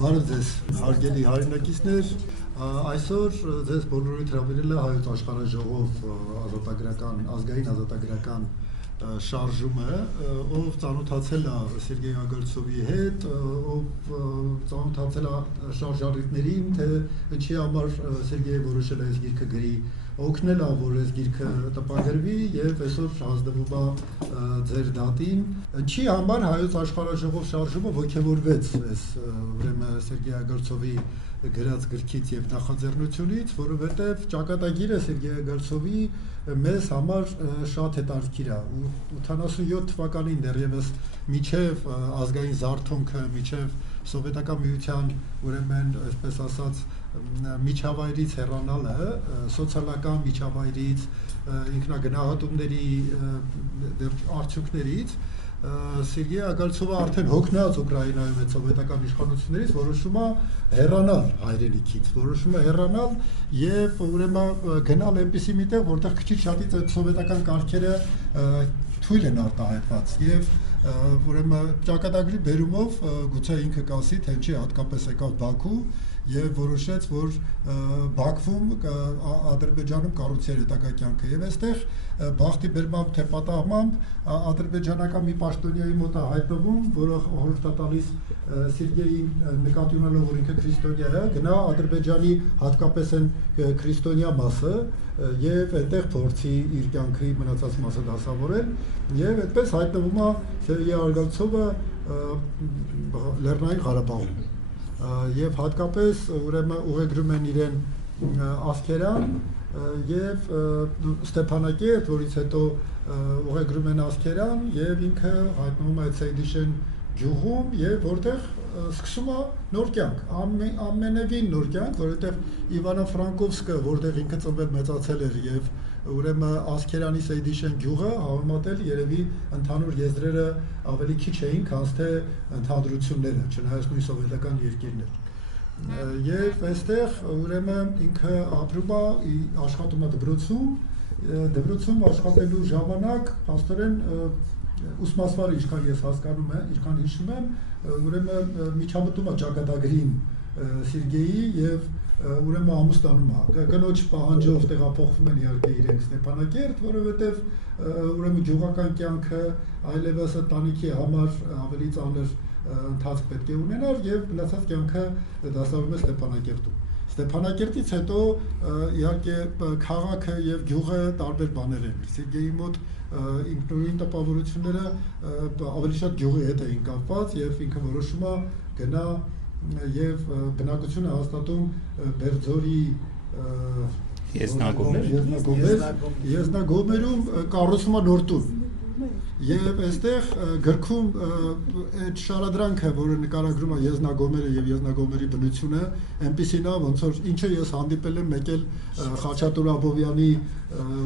Բարև ձեզ, հարգելի հայրենակիցներ, այսօր ձեզ բոլորիդ հրավիրել է Հայոց աշխարհաժողով ազգային ազատագրական շարժումը, ով ծանոթացել է Սերգեյ Ագարցովի հետ, ով ծանոթացել է շարժառիթներին, թե ինչի համար Սերգեյը որոշել է այս գիրքը գրի, օգնել է, որ այս գիրքը տպագրվի եւ այսօր հանձնվում է ձեր դատին, ինչի համար Հայոց աշխարհաժողով շարժումը ոգևորվեց այս ուրեմն Սերգեյ Ագարցովի գրած գրքից եւ նախաձեռնությունից, որովհետեւ ճակատագիրը Սերգեյ Ագարցովի մեզ համար շատ հետաքրքիր է 87 թվականին դեռևս միջև ազգային զարթոնքը, միջև սովետական միության ուրեմն այսպես ասած միջավայրից հեռանալը, սոցիալական միջավայրից, ինքնագնահատումների արդյունքներից Սերգեյ Ագարցովը արդեն հոգնած Ուկրաինայում այդ սովետական իշխանություններից որոշում է հեռանալ հայրենիքից, որոշում է հեռանալ եւ ուրեմն գնալ այնպիսի մի տեղ, որտեղ քիչ-քիչ այդ սովետական կարգերը թույլ են արտահայտված եւ ուրեմն ճակատագրի բերումով գուցե ինքը կասի, թե ինչի հատկապես եկավ Բաքու եւ որոշեց, որ Բաքվում Ադրբեջանում կառուցել հետագա կյանքը եւ այստեղ բախտի բերմամբ թե պատահմամբ ադրբեջանական մի պաշտոնյայի մոտ է հայտնվում, որը խորհուրդ է տալիս Սերգեյին նկատի ունենալով, որ ինքը քրիստոնյա է, գնա Ադրբեջանի հատկապես այն քրիստոնյա մասը եւ այդտեղ փորձի իր կյանքի մնացած մասը դասավորել եւ այդպես հայտնվում է Սերգեյ Ագարցովը Լեռնային Ղարաբաղում եւ հատկապես ուրեմն ուղեգրում են իրեն Ասկերան եւ Ստեփանակերտ, որից հետո ուղեգրում են Ասկերան եւ ինքը հայտնվում է Սեյդիշեն գյուղում եւ որտեղ սկսում է նոր կյանք, ամենևին նոր կյանք, որովհետեւ Իվանո-Ֆրանկովսկը, որտեղ ինքը ծնվել մեծացել էր եւ ուրեմն Ասկերանի Սեյդիշեն գյուղը հավատալ երևի ընդհանուր եզրերը ավելի քիչ էին, քան թե ընդհանրությունները, չնայած նույն սովետական երկիրներ։ Եվ այստեղ ուրեմն ինքը ապրում է, աշխատում է դպրոցում աշխատելու ժամանակ, աստորեն ուսմասվարը ինչքան ես հասկանում եմ, ինչքան հիշում եմ, ուրեմն միջամտում է ճակատագրին Սերգեյի եւ ուրեմն ամուսնանում է։ Կնոջ պահանջով տեղափոխվում են իհարկե իրենք Ստեփանակերտ, որովհետեւ ուրեմն գյուղական կյանքը այլևս ընտանիքի համար ավելի ծանր ընթացք պետք է ունենար եւ մնացած կյանքը դասավորվում է Ստեփանակերտում։ Ստեփանակերտից հետո իհարկե քաղաքը եւ գյուղը տարբեր բաներ են։ Սերգեյի մոտ ինքնուրույն տպավորությունները ավելի շատ գյուղի հետ էին կապված եւ ինքը որոշում է գնա եւ բնակությունը հաստատում Բերձորի Եզնագոմերում կառուցում է նոր տուն եւ այստեղ գրքում այդ շարադրանքը, որը նկարագրում է Եզնագոմերը եւ Եզնագոմերի բնությունը, այնպեսին է, ոնց որ ինչը ես հանդիպել եմ մեկ էլ Խաչատուր Աբովյանի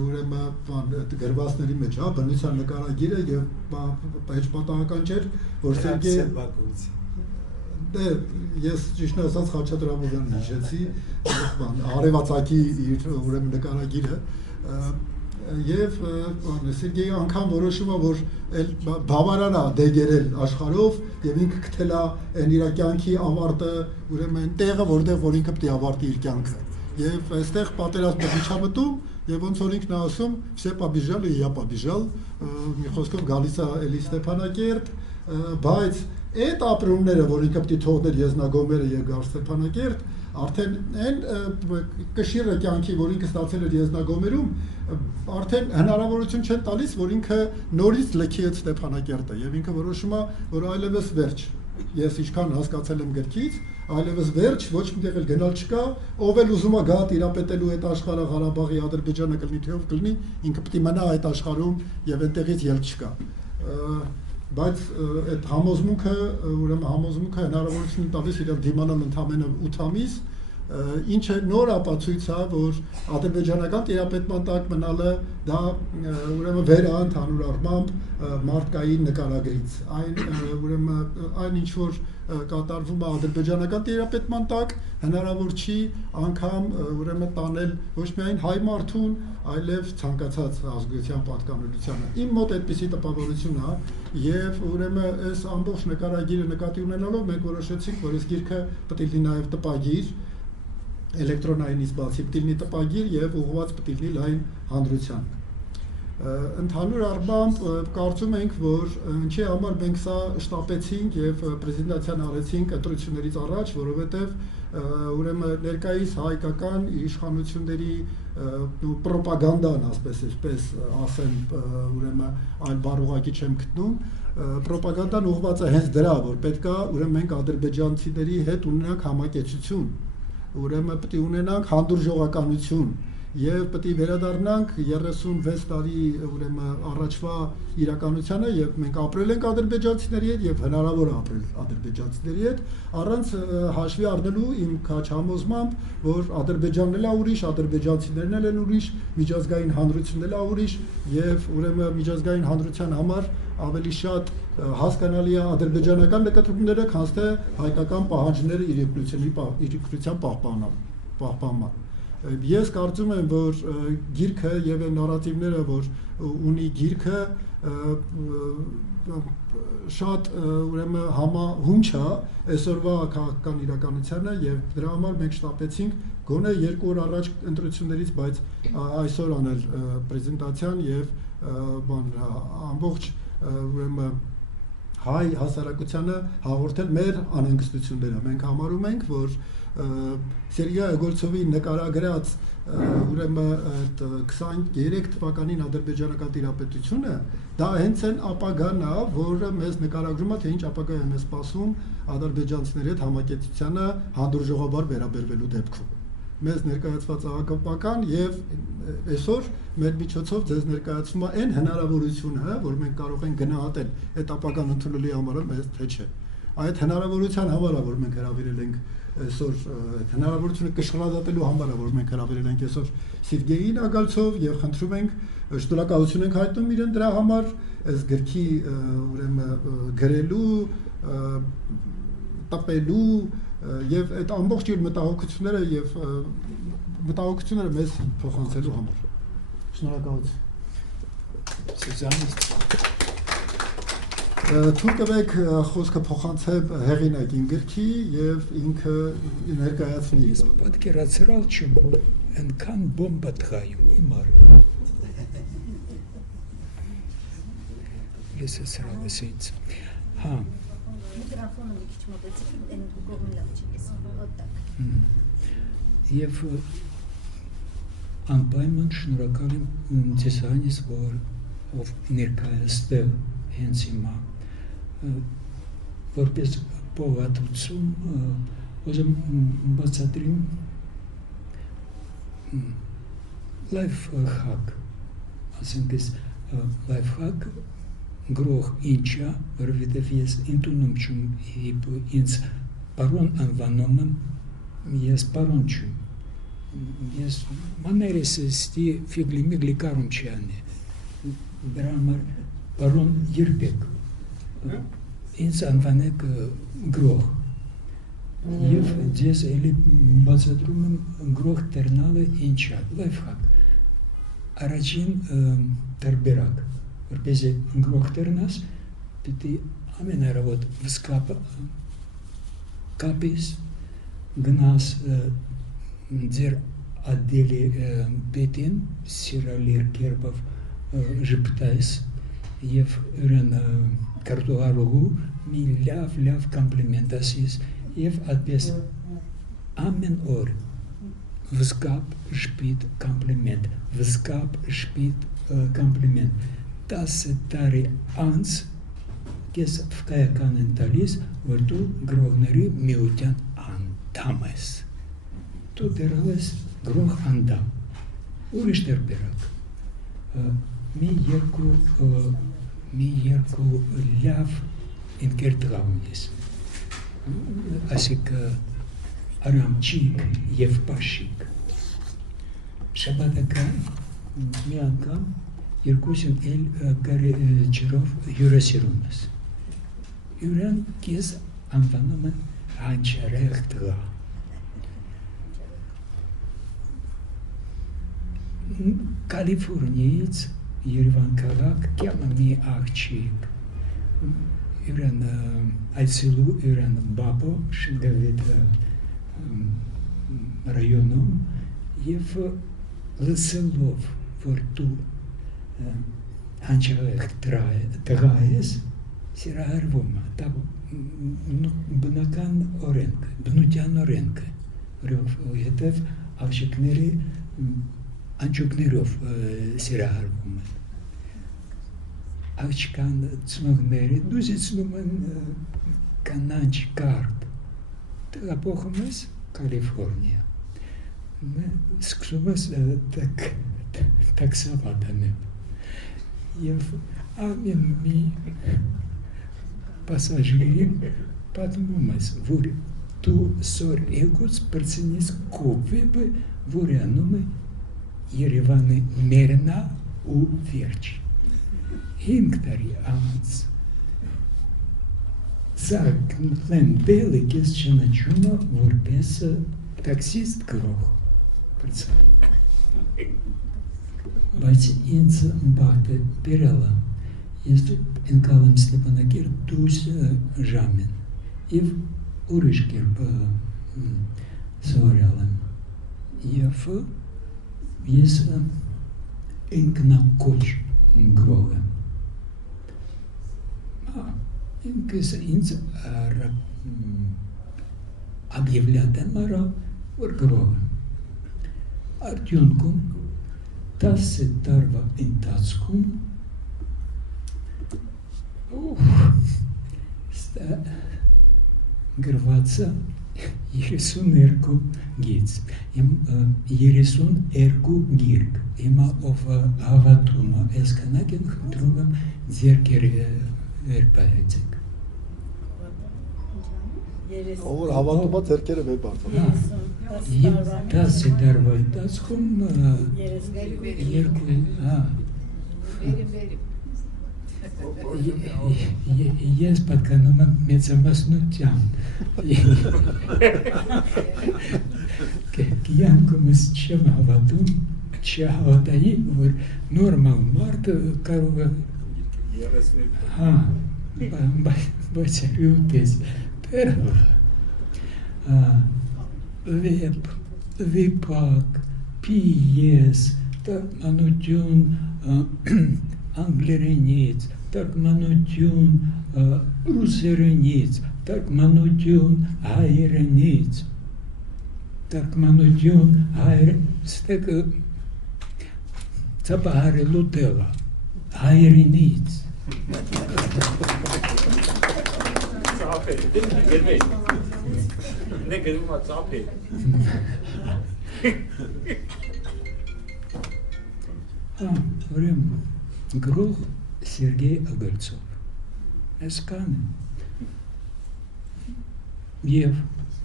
ուրեմն գրվածների մեջ, հա, բնության նկարագիրը եւ հեշտապատահական չէր, որ Սերգեյ Դե ես ճիշտ ասած Խաչատուր Աբովյանին հիշեցի, արևածագի իր ուրեմն նկարագիրը եւ Սերգեյը անգամ որոշում է, որ բավարար է դեգերել աշխարհով եւ ինքը գտել է այն իր կյանքի ավարտը, ուրեմն տեղը, որտեղ որ ինքը պետք է ավարտի իր կյանքը։ Եվ այստեղ պատերազմը միջամտում եւ ոնց որ ինքն ասում, «Все побежали, я побежал», մի խոսքով գալիս է էլի Ստեփանակերտ, բայց այդ ապրումները, որ ինքը պետք է թողներ Եզնագոմերը եւ գար Ստեփանակերտ, արդեն այն կշիռը կյանքի, որ ինքը ստացել էր Եզնագոմերում, արդեն հնարավորություն չեն տալիս, որ ինքը նորից լքի այդ Ստեփանակերտը եւ ինքը որոշում է, որ այլևս վերջ։ Ես ինչքան հասկացել եմ գրքից, այլևս վերջ, ոչ միտեղ էլ գնալ չկա, ով էլ ուզում է գա տիրապետելու այդ աշխարհը Ղարաբաղի Ադրբեջանը կլինի թե ով կլինի, ինքը պետք է մնա այդ աշխարհում եւ այնտեղից ելք չկա։ Բայց այդ համոզմունքը, ուրեմն համոզմունքը հնարավորություն տալիս իրար դիմանալ ընդամենը 8 ամիս, ինչ է նոր ապացույց է, որ ադրբեջանական տիրապետման տակ մնալը դա ուրեմն վեր է ընդհանուր առմամբ մարդկային նկարագրից, այն ինչ որ կատարվում է ադրբեջանական տիրապետման տակ հնարավոր չի անգամ ուրեմն տանել ոչ միայն հայ մարդուն, այլև ցանկացած ազգության պատկանելիությանը։ Իմ մոտ այդպիսի տպավորություն է եւ ուրեմն այս ամբողջ նկարագիրը նկատի ունենալով մենք որոշեցինք, որ այս գիրքը պետք է լինի նաեւ տպագիր, էլեկտրոնայինից բացի պետք է լինի տպագիր եւ ուղղված պետք է լինի լայն հանրության։ Ընդհանուր առմամբ կարծում ենք, որ ինչի համար մենք սա շտապեցինք եւ պրեզենտացիան արեցինք ընտրություններից առաջ, որովհետեւ ուրեմն ներկայիս հայկական իշխանությունների պրոպագանդան, ասես ասեմ, ուրեմն այլ բառ ուղղակի չեմ գտնում, պրոպագանդան ուղղված է հենց դրա, որ պետքա ուրեմն մենք ադրբեջանցիների հետ ունենանք համակեցություն, ուրեմն պետք է ունենանք հանդուրժողականություն եւ պետք է վերադառնանք 36 տարի ուրեմն առաջվա իրականությանը եւ մենք ապրել ենք ադրբեջանցիների հետ եւ հնարավոր է ապրել ադրբեջանցիների հետ առանց հաշվի առնելու իմ քաչ համոզմամբ, որ Ադրբեջանն էլ է ուրիշ, ադրբեջանցիներն էլ են ուրիշ, միջազգային հանրությունն էլ է ուրիշ եւ ուրեմն միջազգային հանրության համար ավելի շատ հասկանալի է ադրբեջանական նկատողները, քան թե հայկական պահանջները իրիկնության պահպանման։ Ես կարծում եմ, որ գիրքը եւ այն նարատիվները, որ ունի գիրքը, շատ ուրեմն համահունչ է այսօրվա քաղաքական իրականությանը եւ դրա համար մենք շտապեցինք գոնե 2 օր առաջ ընտրություններից, բայց այսօր անել պրեզենտացիան եւ ամբողջ ուրեմն հայ հասարակությանը հաղորդել մեր անհանգստությունները։ Մենք համարում ենք, որ Սերգեյ Էգոլցովի նկարագրած ուրեմն 23 թվականին ադրբեջանական տիրապետությունը դա հենց այն ապագան է, որը մեզ նկարագրում է, թե ինչ ապագա է մեզ սպասում ադրբեջանցիների հետ համակեցությանը հանդուրժողաբար վերաբերվելու դեպքում։ Մեզ ներկայացված ահագապական եւ այսօր մեր միջոցով ձեզ ներկայացվում է այն հնարավորությունը, որ մենք կարող ենք գնահատել այդ ապագան ընդունելու համար մեզ թե չէ։ Այդ հնարավորության համար է, որ մենք հրավիրել ենք այսօր այդ հնարավորությունը կշռադատելու համար է, որ մենք հրավիրել ենք այսօր Սերգեյին Ագալցով եւ խնդրում ենք շնորհակալություն ենք հայտնում իրեն դրա համար, այս գրքի ուրեմն գրելու, տպելու եւ այդ ամբողջ իր մտահոգությունները եւ մտահոգությունները մեզ փոխանցելու համար։ Շնորհակալություն։ Թույլ տվեք խոսքը փոխանցեմ հեղինակին գրքի եւ ինքը ներկայացնի։ Ես պատկերացրալ չեմ, որ այնքան բոմբա թխայում հիմար։ Ես սրավ ես ինձ։ Հա։ Միկրոֆոնը մի քիչ մոտեցեք, այն կողմի լավ չի լսվում, օտակ։ Եվ անպայման շնորհակալ եմ Ձեսանից, որ ով ներկայացել հենց հիմա որպես փոխհատուցում ուզում բացատրեմ life hack, ասենք ես life hack գրող ինչա, որովհետև ես ինտունում չում ինձ պարոն անվանում եմ, ես պարոն չում, ես մաներես ստի ֆիգլի կարում չի անի, դրա համար պարոն երբեք, ինձ անվանեք գրող, և ձեզ էլի բացատրում եմ գրող տերնալը ինչա, life hack, առաջին տարբերակ, որպեսզի գրող տերնաս, պետք է ամենարավոտ կապիս գնաս ձեր ադելի պետին սիրալիր կերպով ժպտայս և ուրեն կարտուղարուղու մի լավ կամպլիմենտ ասիս և այդպես ամեն օր վզկապ շպիտ կամպլիմենտ, վզկապ շպիտ կամպլիմենտ 10 տարի անց կես վկայական են տալիս, որ դու գրողների միության անդամ ես։ Դու դեռ ես գրող անդամ։ Ուրիշ տարբերակ։ Մի երկու լավ ընկեր տղա ունես։ Ասիկ Արամչիկ եւ Պաշիկ։ Շաբաթական մի անգամ երկուսն էլ ջրով հյուրասիրում ես։ Հյուրան կես անվանում են հանճարեղ տղա։ Կալիֆորնիայից Երևան քաղաք կյամը մի աղջիկ։ Իրան այցելու իրան բաբո շնգավիտ ռայոնում և լսելով, որ դու հանճարեղ տղա ես, սիրահարվում է, դա բնական օրենք, բնության օրենք է, որովհետև աղջիկների անջուկներով սիրահարվում են։ Աղջկան ծնողները դուզեցնում են կանանչ կարպ, տեղափոխում ես Կալիֆորնիա, սկսում ես տաքսավատ անել և ամեն մի պասաժիրի պատմում ես, որ դու 42% կովեբը, որ անում է Երևանի մերնա ու վերջ։ 5 տարի անց Զարգլեն բելը կես չնաչումը որպես տաքսիստ գրող պրծալ։ Բայց ինձ բաղթը բերալը, ես ընկալ եմ Ստեփանակեր 12 ժամին և ուրիշ կերպ զորյալ եմ և ես ինքնակոչ գրող եմ։ Ինձ объявлять են մարալ, որ գրող եմ։ Արդյունքում 10 տարվա ընթացքում գրվածը 32 գիծ, 32 գիրք, հիմա ով հավատում է, ես կանակ են խնդրում եմ ձերքեր վերպայեցեք։ Ով հավատում է ձերքերը վեր բարձր։ 10 տարվա ընթացքում ես պատկանում եմ մեծամասնության։ Կյանքումս չեմ հավատում, չհավատայի, որ նորմալ մարդը կարող է բայց հյութես տերվը վեպ, վիպակ, պիես, տարմանություն անգլերենից, տարմանություն ռուսերենից, տարմանություն հայերենից, տարմանություն ստեկը ծապահարելու տեղը, հայերենից։ Ծապել, գրմել, նե գրում է ծապել։ Ուրեմն գրող Սերգեյ Ագարցով ես կան և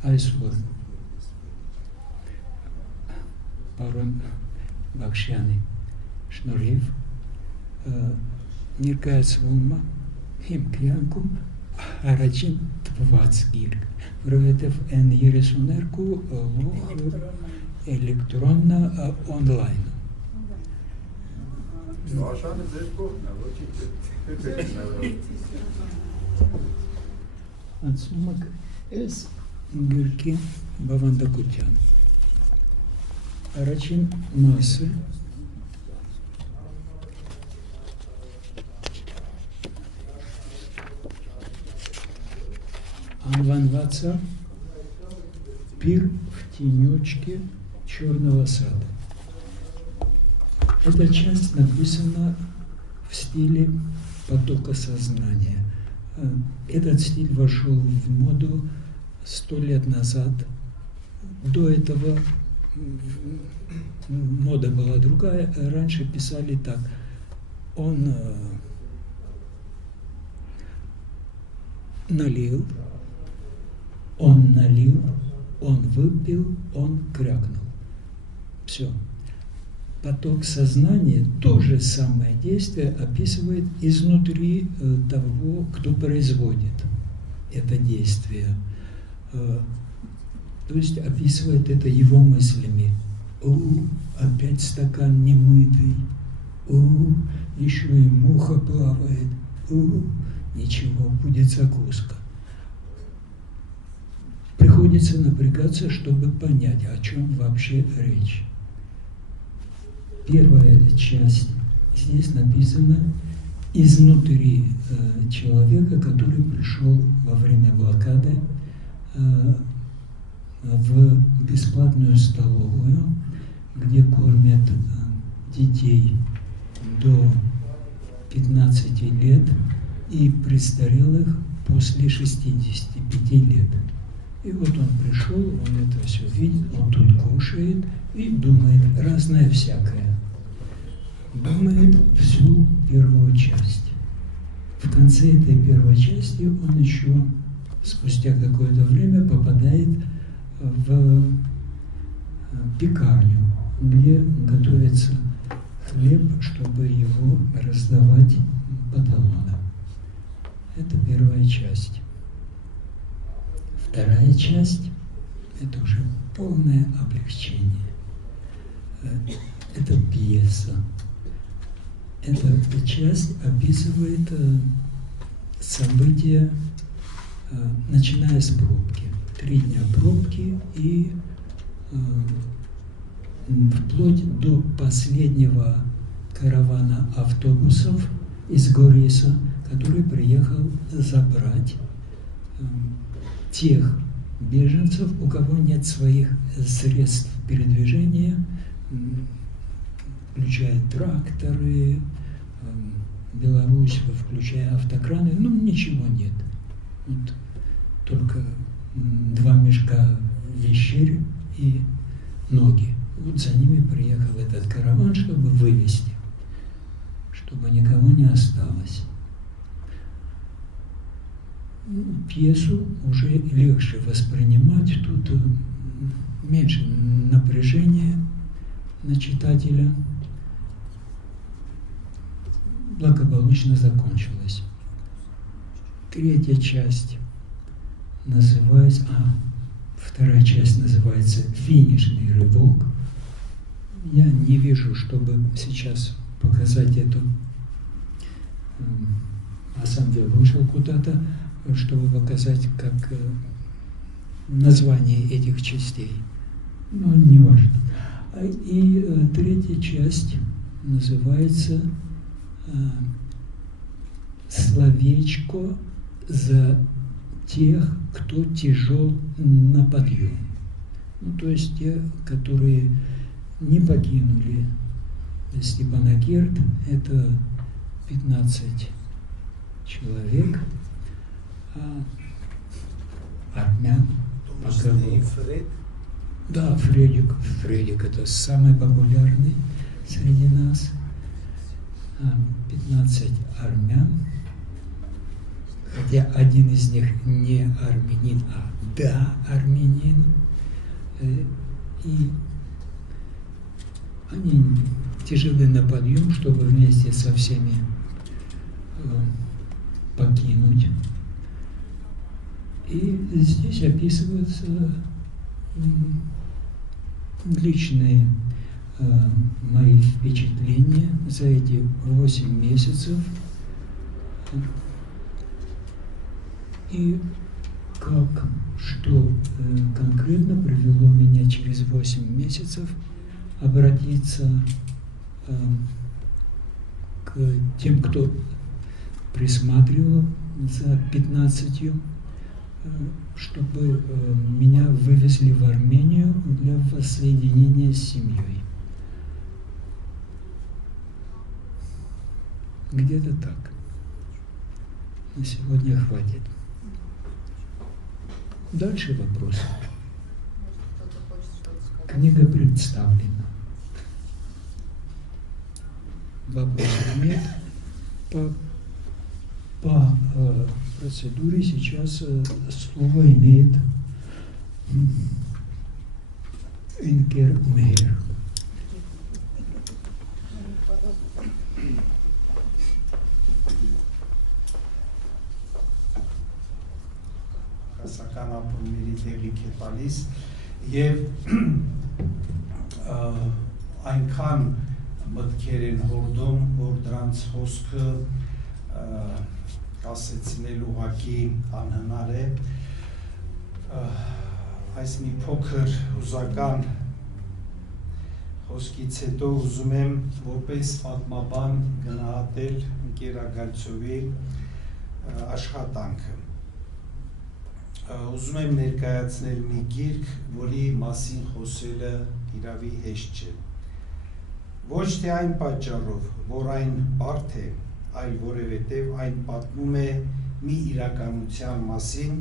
այսօր պարոն Բախշյանի շնորհիվ ներկայացվում է իմ կյանքում առաջին տպված գիրք, որովհետև այն 32 լող էլեկտրոնն օնլայն։ Աշանը ձեր կողմն է, ոչինչ Անցնում եք ես գրքի բավանդակության։ Առաջին մասը անվանված է «Пир в тенечке черного сада». Эта часть написана в стиле потока сознания. Этот стиль вошел в моду 100 лет назад. До этого мода была другая. Раньше писали так. Он налил, Он выпил, он крякнул. Все. Поток сознания то же самое действие описывает изнутри того, кто производит это действие. То есть описывает это его мыслями. Опять стакан немытый. Еще и муха плавает. Ничего, будет закуска. Приходится напрягаться, чтобы понять, о чем вообще речь. Первая часть здесь написана изнутри человека, который пришел во время блокады в бесплатную столовую, где кормят детей до 15 лет и престарелых после 65 лет. И вот он пришел, он это все видит, он тут кушает и думает разное всякое. Думает всю первую часть. В конце этой первой части он еще спустя какое-то время попадает в пекарню, где готовится хлеб, чтобы его раздавать по талонам. Это первая часть. Вторая часть – это уже полное облегчение. Это пьеса. Эта часть описывает события, начиная с пробки. 3 дня пробки и вплоть до последнего каравана автобусов из Гориса, который приехал забрать тех беженцев, у кого нет своих средств передвижения, включая тракторы, Беларусь, включая автокраны, ничего нет. Вот только 2 мешка вещей и ноги. Вот за ними приехал этот караван, чтобы вывезти, чтобы никого не осталось. Пьесу уже легче воспринимать, тут меньше напряжения на читателя. Благополучно закончилась. 3-я часть называется, вторая часть называется «Финишный рывок». Я не вижу, чтобы сейчас показать эту, а сам я вышел куда-то, чтобы показать, как название этих частей. Но не важно. И 3-я часть называется «Словечко за тех, кто тяжел на подъем». То есть те, которые не покинули Степанакерт, это 15 человек, армян. Фред? Да, Фредик. Фредик это самый популярный среди нас. 15 армян, хотя один из них не армянин, а армянин. И они тяжелы на подъем, чтобы вместе со всеми покинуть. И здесь описываются личные мои впечатления за эти 8 месяцев и что конкретно привело меня через 8 месяцев обратиться к тем, кто присматривал за 15, чтобы меня вывезли в Армению для воссоединения с семьей. Где-то так. На сегодня хватит. Дальше вопросы. Книга представлена. Вопросов нет. По процедуре сейчас слово имеет ընկեր մեր։ Հասական ապրումների տեղիք է տալիս և այնքան մտքեր են հորդում, որ դրանց հոսքը կասեցնել ուղղակի անհնար է, այս մի փոքր հուզական խոսքից հետո ուզում եմ որպես պատմաբան գնահատել ընկեր Ագայլցովի աշխատանքը։ Ուզում եմ ներկայացնել մի գիրք, որի մասին խոսելը իրավի հեշտ չէ։ Ոչ թե այն պատճառով, որ այն բարդ է, այլ որովհետև այն պատմում է մի իրականության մասին,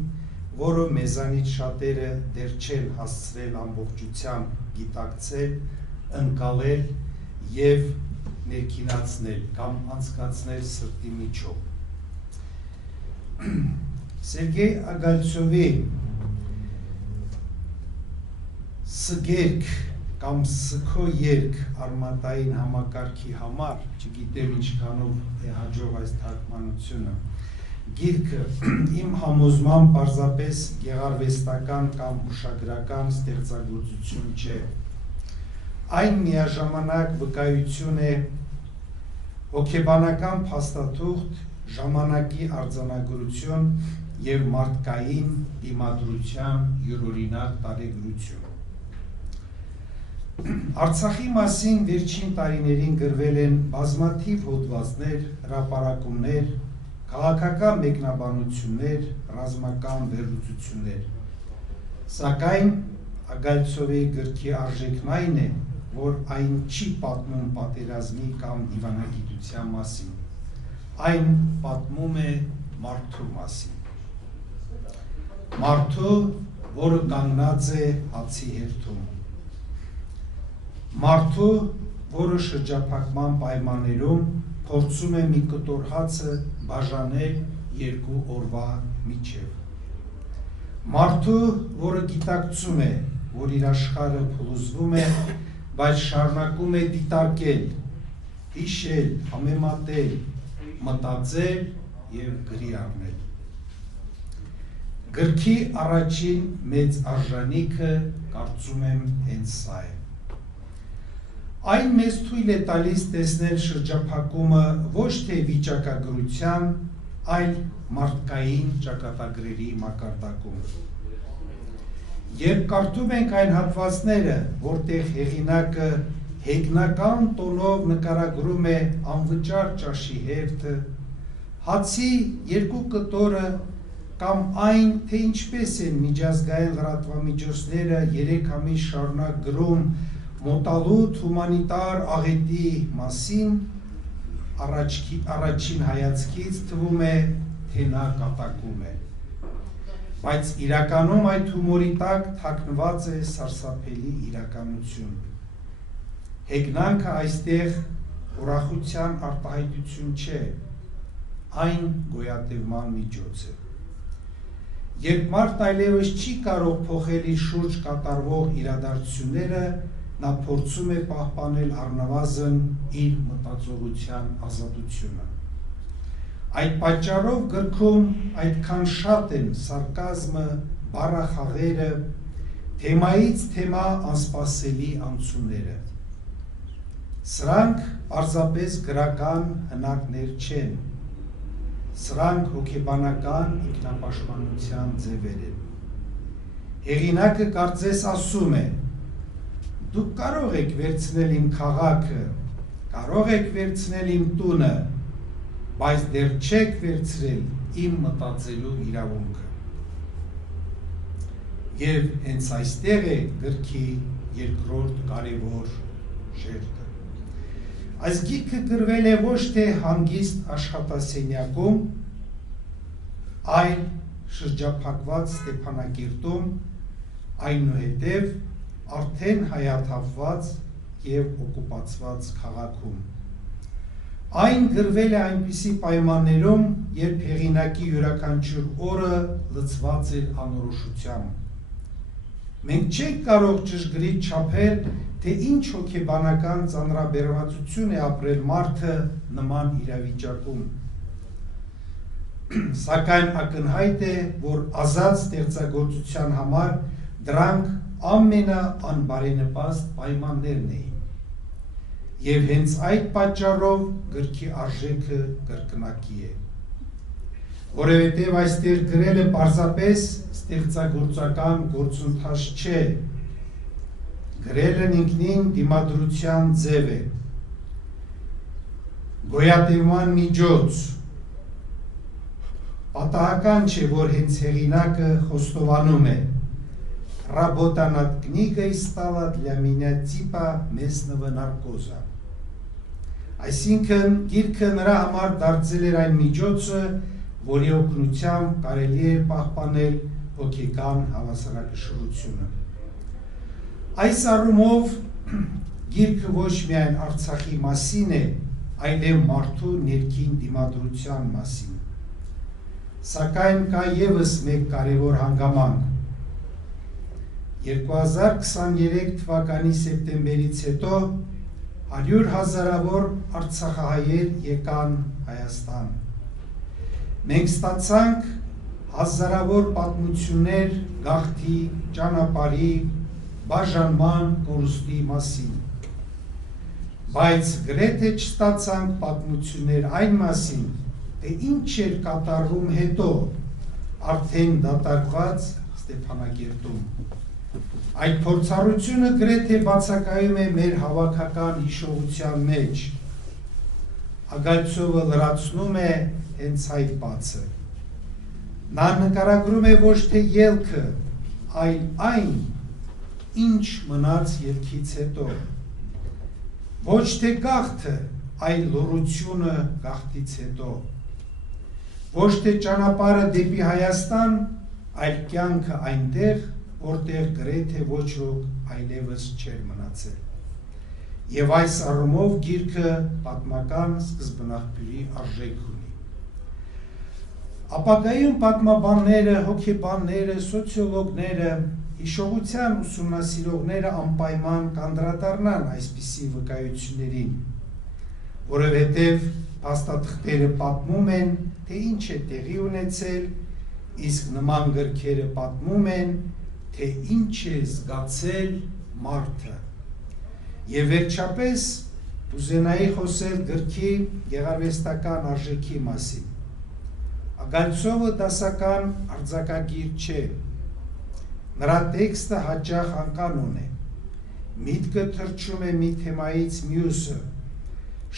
որը մեզանից շատերը դեռ չեն հասցրել ամբողջությամբ գիտակցել, ընկալել և ներքինացնել կամ անցկացնել սրտի միջով։ Սերգեյ Ագայլցովի սգերք կամ սգո երգ արմատային համակարգի համար, չգիտեմ ինչքանով է հաջող այս թարգմանությունը, գիրքը իմ համոզմամբ պարզապես գեղարվեստական կամ ուշագրական ստեղծագործություն չէ։ Այն միաժամանակ վկայություն է հոգեբանական փաստաթուղթ, ժամանակի արձանագրություն և մարդկային դիմադրության յուրօրինակ տարեգրություն։ Արցախի մասին վերջին տարիներին գրվել են բազմաթիվ հոդվածներ, հրապարակումներ, քաղաքական մեկնաբանություններ, ռազմական վերլուծություններ։ Սակայն Ագայլցովի գրքի արժեքն այն է, որ այն չի պատմում պատերազմի կամ դիվանագիտության մասին, այն պատմում է մարդու մասին։ Մարդու, որը կանգնած է հացի հերթում։ Մարդու, որը շրջափակման պայմաններում փորձում է մի կտոր հացը բաժանել երկու օրվա միջև։ Մարդու, որը գիտակցում է, որ իր աշխարհը փլուզվում է, բայց շարունակում է դիտարկել, հիշել, համեմատել, մտածել և գրի առնել։ Գրքի առաջին մեծ արժանիքը կարծում եմ հենց սա է։ Այն մեզ թույլ է տալիս տեսնել շրջափակումը ոչ թե վիճակագրության, այլ մարդկային ճակատագրերի մակարդակում։ Երբ կարդում ենք այն հատվածները, որտեղ հեղինակը հեգնական տոնով նկարագրում է անվճար ճաշի հերթը, հացի երկու կտորը կամ այն, թե ինչպես են միջազգային լրատվամիջոցները 3 ամիս շարունակ գրում մոտալուտ հումանիտար աղետի մասին, առաջին հայացքից թվում է, թե նա կատակում է։ Բայց իրականում այդ հումորի տակ թաքնված է սարսափելի իրականություն։ Հեգնանքը այստեղ ուրախության արտահայտություն չէ, այն գոյատևման միջոց է։ Երբ մարդն այլևս չի կարող փոխել իր շուրջ կատարվող իրադարձությունները, նա փորձում է պահպանել առնվազն իր մտածողության ազատությունը։ Այդ պատճառով գրքում այդքան շատ են սարկազմը, բառախաղերը, թեմայից թեմա անսպասելի անցումները։ Սրանք պարզապես գրական հնարքներ չեն, սրանք հոգեբանական ինքնապաշտպանության ձևեր են։ Հեղինակը կարծես ասում է. դուք կարող եք վերցնել իմ քաղաքը, կարող եք վերցնել իմ տունը, բայց դեռ չեք վերցրել իմ մտածելու իրավունքը։ Եվ հենց այստեղ է գրքի երկրորդ կարևոր շերտը։ Այս գիրքը գրվել է ոչ թե հանգիստ աշխատասենյակում, այլ շրջափակված Ստեփանակերտում, այնուհետև արդեն հայաթափված և օկուպացված քաղաքում։ Այն գրվել է այնպիսի պայմաններում, երբ հեղինակի յուրաքանչյուր օրը լցված էր անորոշությամբ։ Մենք չենք կարող ճշգրիտ չափել, թե ինչ հոգեբանական ծանրաբեռնվածություն է ապրել մարդը նման իրավիճակում։ Սակայն ակնհայտ է, որ ազատ ստեղծագործության համար դրանք ամենաանբարենպաստ պայմաններն էին։ Եվ հենց այդ պատճառով գրքի արժեքը կրկնակի է։ Որովհետև այստեղ գրելը պարզապես ստեղծագործական գործընթաց չէ, գրելն ինքնին դիմադրության ձև է, գոյատևման միջոց, պատահական չէ, որ հենց հեղինակը խոստովանում է «Работа над книгой стала для меня типа местного наркоза». Այսինքն գիրքը նրա համար դարձել էր այն միջոցը, որի օգնությամբ կարելի է պահպանել հոգեկան հավասարակշռությունը։ Այս առումով գիրքը ոչ միայն Արցախի մասին է, այլև մարդու ներքին դիմադրության մասին։ Սակայն կա ևս մեկ կարևոր հանգամանք։ 2023 թվականի սեպտեմբերից հետո 100,000-ավոր արցախահայեր եկան Հայաստան։ Մենք ստացանք հազարավոր պատմություններ գաղթի, ճանապարհի, բաժանման, կորուստի մասին։ Բայց գրեթե չստացանք պատմություններ այն մասին, թե ինչ էր կատարվում հետո արդեն դատարկված Ստեփանագերտում։ Այդ փորձառությունը գրեթե բացակայում է մեր հավաքական հիշողության մեջ։ Ագայցովը լրացնում է հենց այդ բացը։ Նա նկարագրում է ոչ թե ելքը, այլ այն, ինչ մնաց ելքից հետո։ Ոչ թե գաղթը, այլ լռությունը գաղթից հետո։ Ոչ թե ճանապարհը դեպի Հայաստան, այլ կյանքը այնտեղ, որտեղ գրեթե ոչ ոք այլևս չէր մնացել։ Եվ այս առումով գիրքը պատմական սկզբնաղբյուրի արժեք ունի։ Ապագայում պատմաբանները, հոգեբանները, սոցիոլոգները, հիշողության ուսումնասիրողները անպայման կանդրադառնան այսպիսի վկայություններին, որովհետև փաստաթղթերը պատմում են, թե ինչ է տեղի ունեցել, իսկ նման գրքերը պատմում են, թե ինչ է զգացել մարդը։ Եվ վերջապես կուզենայի խոսել գրքի գեղարվեստական արժեքի մասին։ Ագայցովը դասական արձակագիր չէ։ Նրա տեքստը հաճախ անկանոն է։ Միտքը թռչում է մի թեմայից մյուսը,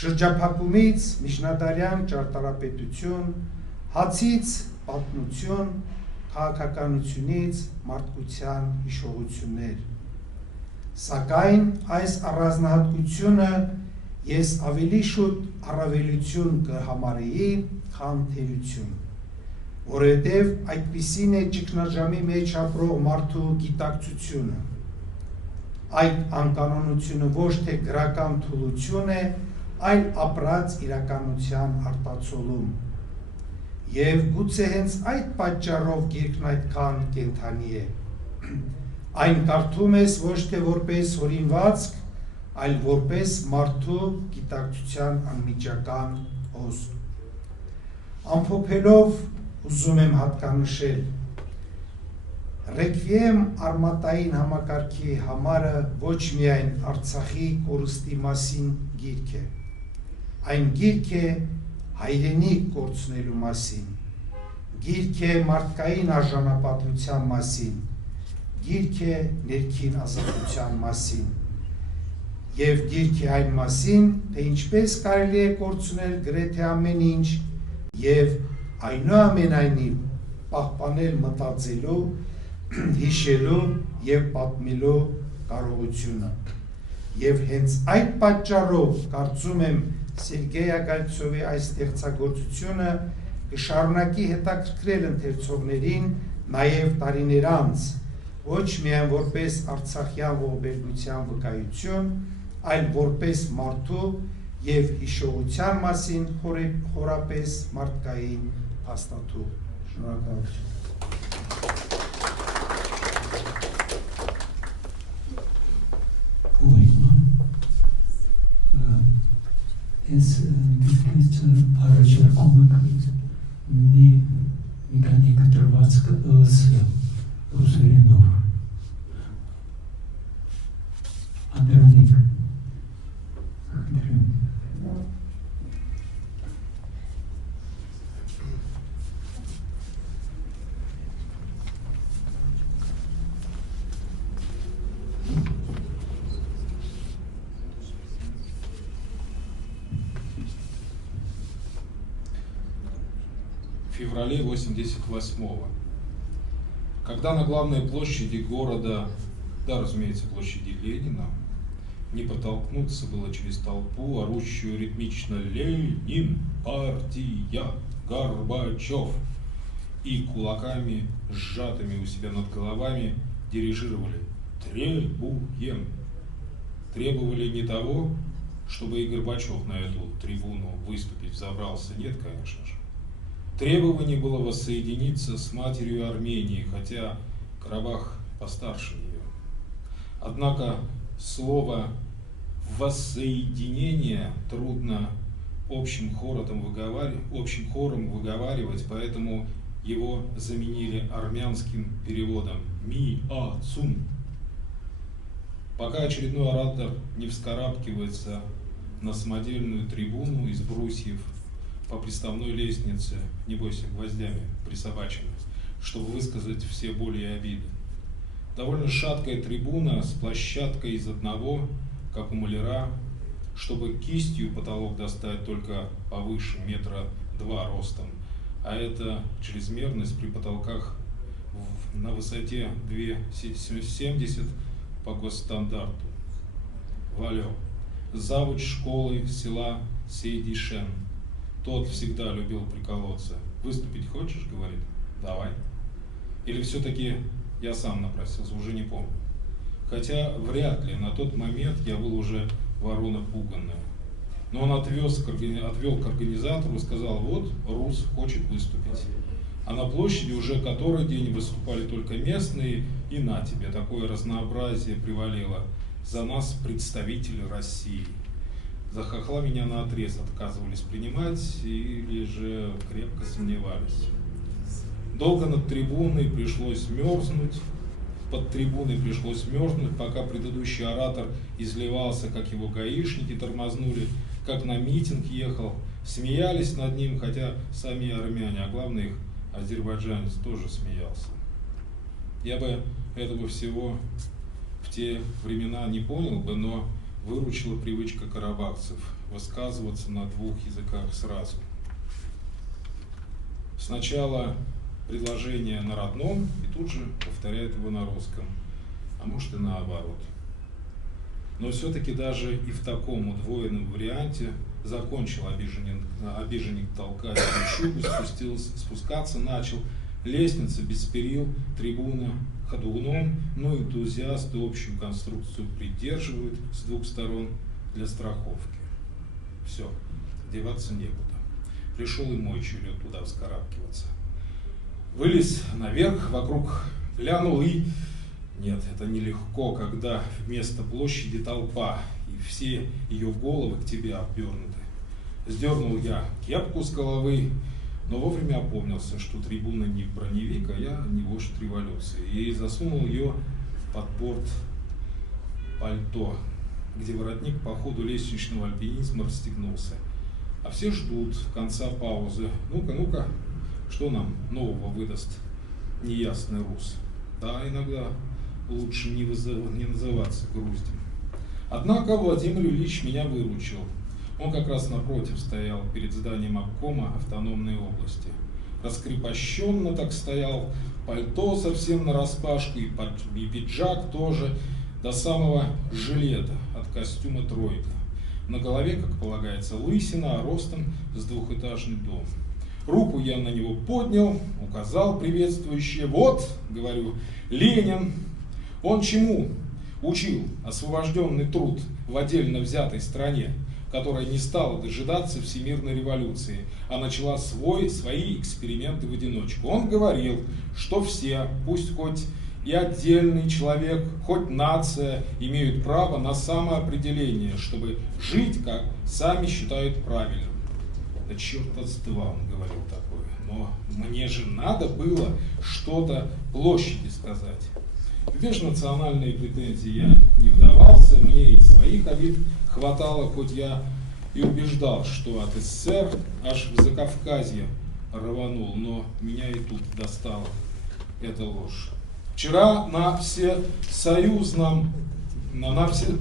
շրջափակումից միջնադարյան ճարտարապետություն, հացից պատմություն, քաղաքականությունից մարդկության հիշողություններ։ Սակայն այս առանձնահատկությունը ես ավելի շուտ առավելություն կհամարեի, քան թերություն, որովհետև այդպիսին է ճգնաժամի մեջ ապրող մարդու գիտակցությունը։ Այդ անկանոնությունը ոչ թե գրական թուլություն է, այլ ապրած իրականության արտացոլում։ Եվ գուցե հենց այդ պատճառով գիրքն այդքան կենդանի է։ Այն կարդում ես ոչ թե որպես հորինվածք, այլ որպես մարդու գիտակցության անմիջական հոսք։ Ամփոփելով ուզում եմ հատկանշել. Ռեկվիեմ արմատային համակարգի համարը ոչ միայն Արցախի կորուստի մասին գիրք է, այն գիրք է հայրենիք կորցնելու մասին, գիրք է մարդկային արժանապատվության մասին, գիրք է ներքին ազատության մասին, և գիրք է այն մասին, թե ինչպես կարելի է կորցնել գրեթե ամեն ինչ և այնուամենայնիվ պահպանել մտածելու, հիշելու և պատմելու կարողությունը։ Եվ հենց այդ պատճառով կարծում եմ Սերգեյ Ագայցովի այս ստեղծագործությունը կշարունակի հետաքրքրել ընթերցողներին նաև տարիներ անց, ոչ միայն որպես արցախյան ողբերգության վկայություն, այլ որպես մարդու և հիշողության մասին խորապես մարդկային հաստատու։ Շնորհակալություն։ ez întâlniți առաջարկում եք մի քանի կտրվածք ըս ռուսերենով Անդրանիկ խնդրեմ В феврале 88-го, когда на главной площади города, да, разумеется, площади Ленина, не протолкнуться было через толпу, орущую ритмично «Ленин, партия, Горбачев», и кулаками, сжатыми у себя над головами, дирижировали «Требуем». Требовали не того, чтобы и Горбачев на эту трибуну выступить взобрался, нет, конечно же. Требование было воссоединиться с матерью Армении, хотя Карабах постарше нее. Однако слово «воссоединение» трудно общим хором выговаривать, поэтому его заменили армянским переводом «ми-а-цум». Пока очередной оратор не вскарабкивается на самодельную трибуну из брусьев по приставной лестнице, не бойся, гвоздями присобачены, чтобы высказать все боли и обиды. Довольно шаткая трибуна с площадкой из одного, как у маляра, чтобы кистью потолок достать только повыше 2 метра ростом, а это чрезмерность при потолках на высоте 2,70 по госстандарту. Валё, завуч школы села Сейдишен. Тот всегда любил приколоться. «Выступить хочешь?» — говорит. «Давай». Или все-таки я сам напросился, уже не помню. Хотя вряд ли, на тот момент я был уже ворона пуганая. Но он отвел к организатору и сказал: «Вот, Рус хочет выступить». А на площади уже который день выступали только местные, и на тебе, такое разнообразие привалило. За нас представители России. За хохла меня наотрез отказывались принимать или же крепко сомневались. Долго над трибуной пришлось мерзнуть, под трибуной пришлось мерзнуть, пока предыдущий оратор изливался, как его гаишники тормознули, как на митинг ехал, смеялись над ним, хотя сами армяне, а главное их азербайджанец тоже смеялся. Я бы этого всего в те времена не понял бы, но выручила привычка карабахцев высказываться на 2 языках сразу. Сначала предложение на родном и тут же повторяет его на русском, а может и наоборот. Но все-таки даже и в таком удвоенном варианте закончил обиженник толкать шубу, спускаться начал, лестница без перил, трибуна ходуном, но энтузиасты общую конструкцию придерживают с 2 сторон для страховки. Все, деваться некуда. Пришел и мой черед туда вскарабкиваться. Вылез наверх, вокруг глянул и... Нет, это нелегко, когда вместо площади толпа, и все ее головы к тебе обернуты. Сдернул я кепку с головы, но вовремя опомнился, что трибуна не броневик, а я не вождь революции, и засунул ее под борт пальто, где воротник по ходу лестничного альпинизма расстегнулся. А все ждут конца паузы. Ну-ка, что нам нового выдаст неясный Рус? Да, иногда лучше не называться груздем. Однако Владимир Ильич меня выручил. Он как раз напротив стоял перед зданием обкома автономной области. Раскрепощенно так стоял, пальто совсем нараспашку и пиджак тоже, до самого жилета от костюма тройка. На голове, как полагается, лысина, а ростом с 2-этажный дом. Руку я на него поднял, указал приветствующее. Вот, говорю, Ленин. Он чему учил освобожденный труд в отдельно взятой стране, которая не стала дожидаться всемирной революции, а начала свои эксперименты в одиночку. Он говорил, что все, пусть хоть и отдельный человек, хоть нация, имеют право на самоопределение, чтобы жить, как сами считают правильным. Да черта с два, он говорил такое. Но мне же надо было что-то площади сказать. В межнациональные претензии я не вдавался, мне и своих обид хватало, хоть я и убеждал, что от СССР аж в Закавказье рванул, но меня и тут достала эта ложь. Вчера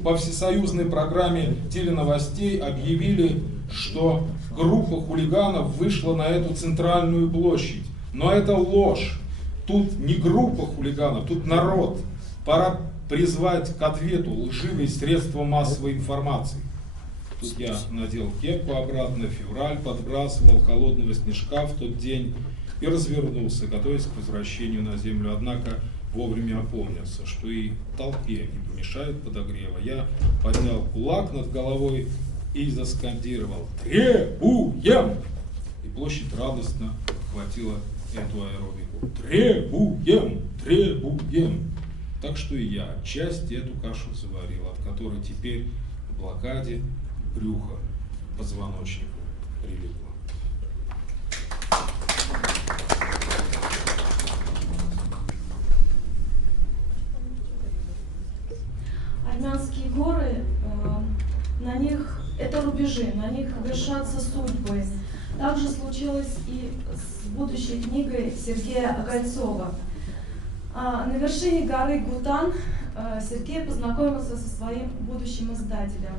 по всесоюзной программе теленовостей объявили, что группа хулиганов вышла на эту центральную площадь. Но это ложь. Тут не группа хулиганов, тут народ. Пора призвать к ответу лживые средства массовой информации. Тут я надел кепку обратно, февраль подбрасывал холодного снежка в тот день и развернулся, готовясь к возвращению на землю. Однако вовремя опомнился, что и толпе не помешает подогрева. Я поднял кулак над головой и заскандировал: «Требуем!» И площадь радостно подхватила эту аэробику. «Требуем! Требуем!» Так что и я отчасти эту кашу заварил, от которой теперь в блокаде брюхо к позвоночнику прилипло. Армянские горы, на них это рубежи, на них вершатся судьбы. Также случилось и с будущей книгой Сергея Огольцова. На вершине горы Гутан Сергей познакомился со своим будущим издателем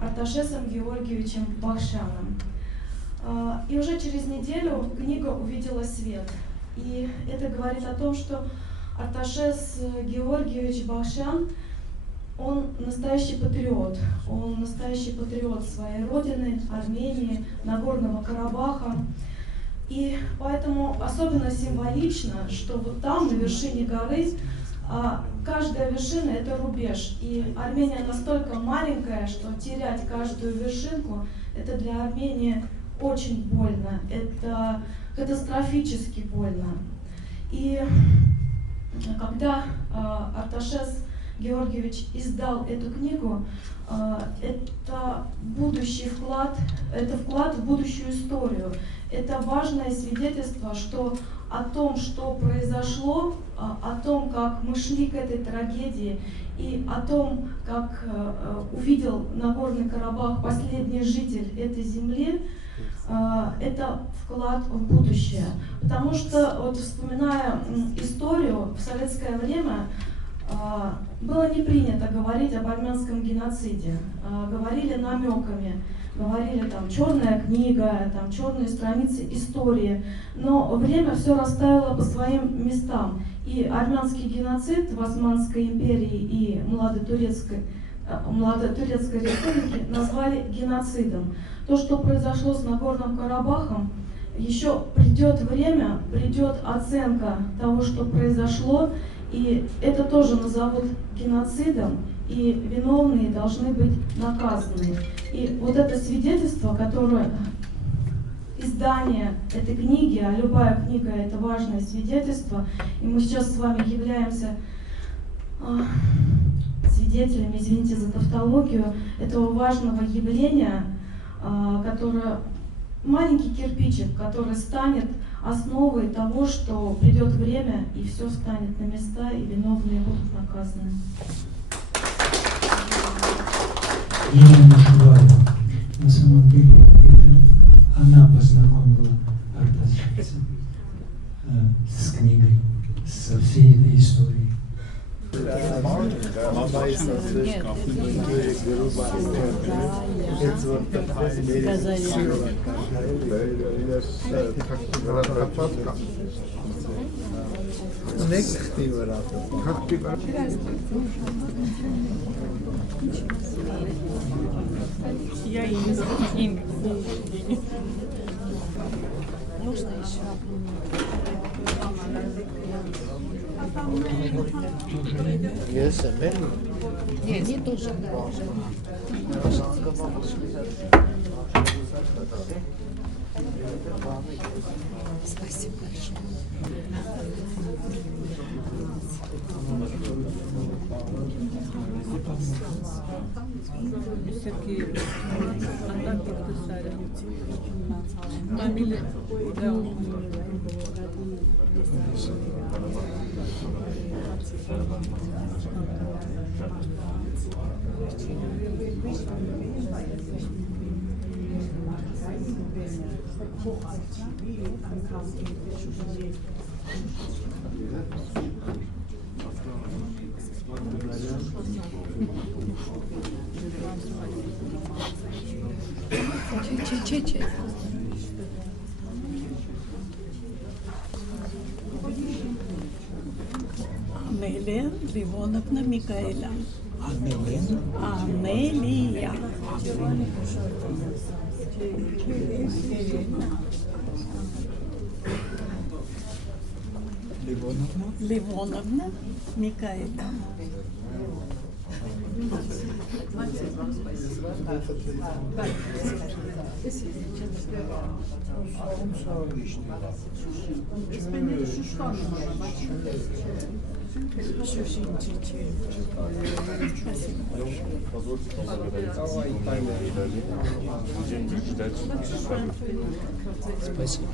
Арташесом Георгиевичем Бахшаном. И уже через неделю книга увидела свет. И это говорит о том, что Арташес Георгиевич Бахшан, он настоящий патриот. Он настоящий патриот своей родины, Армении, Нагорного Карабаха. И поэтому особенно символично, что вот там, на вершине горы, каждая вершина — это рубеж. И Армения настолько маленькая, что терять каждую вершинку — это для Армении очень больно, это катастрофически больно. И когда Арташес Георгиевич издал эту книгу, это будущий вклад, это вклад в будущую историю. Это важное свидетельство, что о том, что произошло, о том, как мы шли к этой трагедии, и о том, как увидел Нагорный Карабах последний житель этой земли, это вклад в будущее. Потому что, вот вспоминая историю, в советское время было не принято говорить об армянском геноциде. Говорили намеками, говорили там черная книга, там черные страницы истории. Но время все расставило по своим местам. И армянский геноцид в Османской империи и Младотурецкой республике назвали геноцидом. То, что произошло с Нагорным Карабахом, еще придет время, придет оценка того, что произошло, и это тоже назовут геноцидом, и виновные должны быть наказаны. И вот это свидетельство, которое издание этой книги, а любая книга — это важное свидетельство, и мы сейчас с вами являемся свидетелями, извините за тавтологию, этого важного явления, которое маленький кирпичик, который станет основой того, что придет время, и все встанет на места, и виновные будут наказаны. Елена Шуваева. На самом деле, это она познакомила Арташеса с книгой, со всей этой историей. Я и не знаю. Нужно еще. Нет, не тоже. Спасибо большое. Сергей, контакт Багдасаря. Фамилия, да. Чай. Амелия Ливоновна Микаэля. Амелия. Ливоновна Микаэля. Спасибо.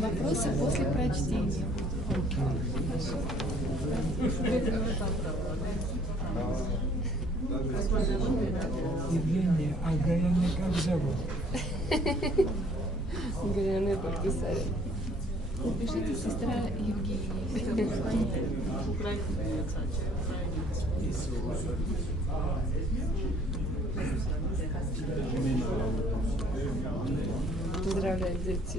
Вопросы после прочтения. Евгения, а Гаяны как зовут? Гаяны Багдасаря. Напишите сестра Евгения. Поздравляю, дети.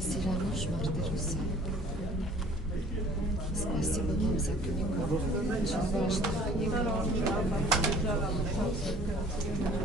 Сирануш Мартиросян. Спасибо вам за книгу. Очень важная книга.